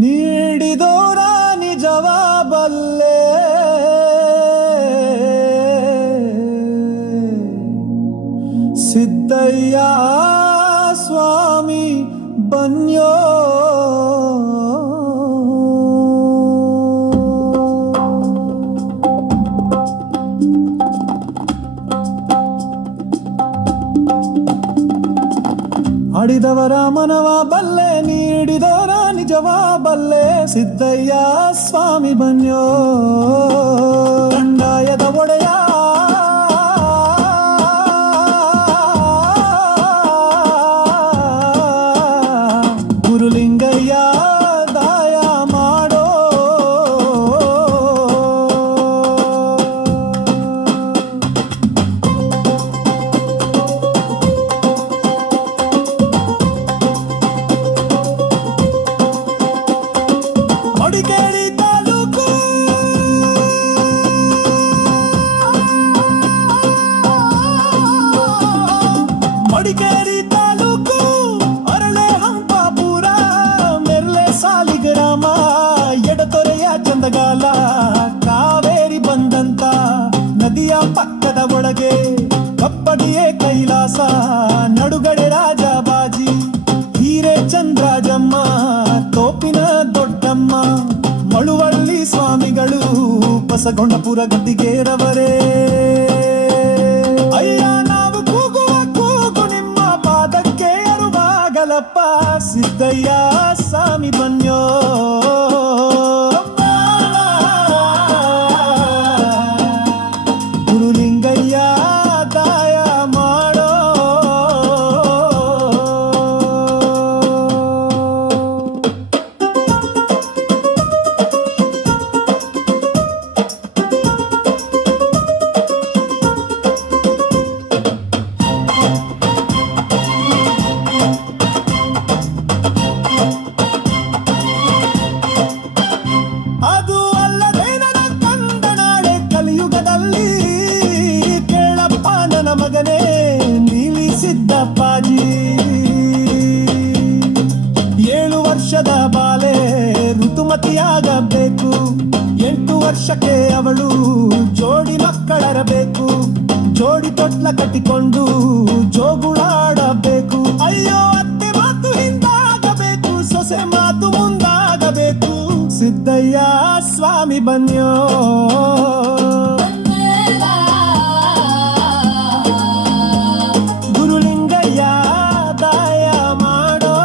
ನೀಡಿದೋರ ನಿಜವಾಬಲ್ಲೆ ಸಿದ್ದಯ್ಯ ಸ್ವಾಮಿ ಬನ್ಯೋ ಆಡಿದವರ ಮನವ ಬಲ್ಲೆ ನೀಡಿದವರ ನಿಜವ ಬಲ್ಲೆ ಸಿದ್ದಯ್ಯ ಸ್ವಾಮಿ ಬನ್ಯೋ ಕಂದಾಯದ ಒಡೆಯ ಗುರುಲಿಂಗಯ್ಯ ದಾಯ ಮಾಡೋ ಮಡಿಕೇರಿ ತಾಲೂಕು ಮಡಿಕೇರಿ ತಾಲೂಕು ಅರಳೆ ಹಂಪಾಪುರ ಮೆರ್ಲೆ ಸಾಲಿಗ್ರಾಮ ಎಡತೊರೆಯ ಚಂದಗಾಲ ಕಾವೇರಿ ಬಂದಂತ ನದಿಯ ಪಕ್ಕದ ಒಳಗೆ ಕಪ್ಪಡಿಯೇ ಕೈಲಾಸ ನಡುಗಡೆ ರಾಜಬಾಜಿ ಹೀರೆ ಚಂದ್ರಾಜಮ್ಮ ತೋಪಿನ ದೊಡ್ಡಮ್ಮ ಮಳುವಳ್ಳಿ ಸ್ವಾಮಿಗಳು ಬಸಗೊಂಡಪುರ ಗದ್ದಿಗೇರವರೇ ಅಯ್ಯ ನಾವು ಕೂಗುವ ಕೂಗು ನಿಮ್ಮ ಪಾದಕ್ಕೆ ಅರುವಾಗಲಪ್ಪ ಸಿದ್ದಯ್ಯ ಸ್ವಾಮಿ ಬನ್ಯೋ ಗುರುಲಿಂಗಯ್ಯ ದಾಯ ಮಾಡೋ ಅದು ಅಲ್ಲದೆ ನನ್ನ ಕಂದ ನಾಳೆ ಕಲಿಯುಗದಲ್ಲಿ ಕೇಳಪ್ಪ ನನ್ನ ಮಗನೇ ನೀಲಿ ಸಿದ್ದಪ್ಪಾಜಿ 7 ವರ್ಷದ ಬಾಲೆ ಋತುಮತಿಯಾಗಬೇಕು 8 ವರ್ಷಕ್ಕೆ ಅವಳು ಜೋಡಿ ಮಕ್ಕಳರಬೇಕು ಜೋಡಿ ತೊಟ್ಲ ಕಟ್ಟಿಕೊಂಡು ಜೋಗುಳಾಡಬೇಕು ಅಯ್ಯೋ ಅತ್ತೆ ಮಾತು ಹಿಂದಾಗಬೇಕು ಸೊಸೆ ಮಾತು ಮುಂದಾಗಬೇಕು ಸಿದ್ದಯ್ಯ ಸ್ವಾಮಿ ಬನ್ಯೋ ಗುರುಲಿಂಗಯ್ಯ ದಾಯ ಮಾಡೋ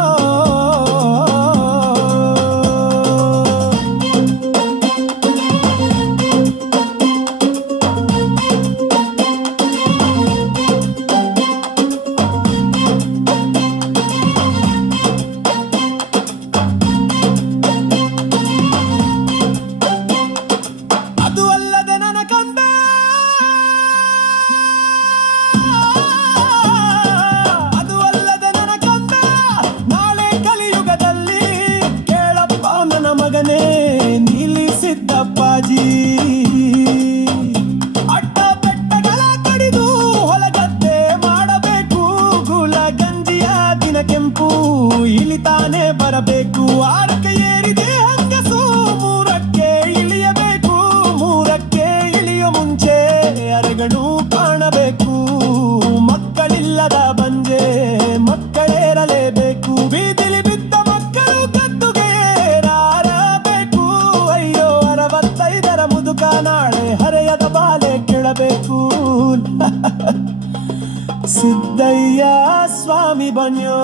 ಅದು ಅಲ್ಲದೆ ನನ್ನ ಕಂದ ಅದು ಅಲ್ಲದೆ ನನ್ನ ಕಂದ ನಾಳೆ ಕಲಿಯುಗದಲ್ಲಿ ಕೇಳಪ್ಪ ನನ್ನ ಮಗನೇ ನೀಲಿ ಸಿದ್ದಪ್ಪಾಜಿ ಅಡ್ಡ ಬೆಟ್ಟಗಳ ಕಡಿದು ಹೊಲಗದ್ದೆ ಮಾಡಬೇಕು ಗುಲ ಗಂಜಿಯ ದಿನ ಕೆಂಪು ಇಳಿತಾನೆ ಬರಬೇಕು 6ಕ್ಕೆ ಏರಿದೆ ಹಂಗಸು 3ಕ್ಕೆ ಇಳಿಯಬೇಕು 3ಕ್ಕೆ ಇಳಿಯೋ ಮುಂಚೆ ಅರಗಣು ಕಾಣಬೇಕು ಮಕ್ಕಳಿಲ್ಲದ ಬಂಜೆ ಮಕ್ಕಳೇರಲೇಬೇಕು ಬೀದಿಲಿ ಬಿದ್ದ ಮಕ್ಕಳು ಗದ್ದುಗೆ ರಾರಬೇಕು ಅಯ್ಯೋ 65ರ ಮುದುಕ ನಾಳೆ ಹರೆಯದ ಬಾಲೆ ಕೇಳಬೇಕು ಸಿದ್ದಯ್ಯ ಸ್ವಾಮಿ ಬನ್ಯೋ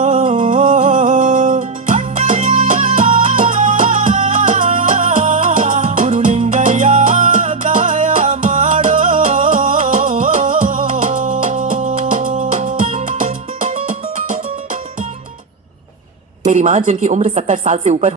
ಗುರುಲಿಂಗಯ್ಯ ದಾಯ ಮಾಡೋ मेरी माँ जिनकी उम्र 70 साल से ऊपर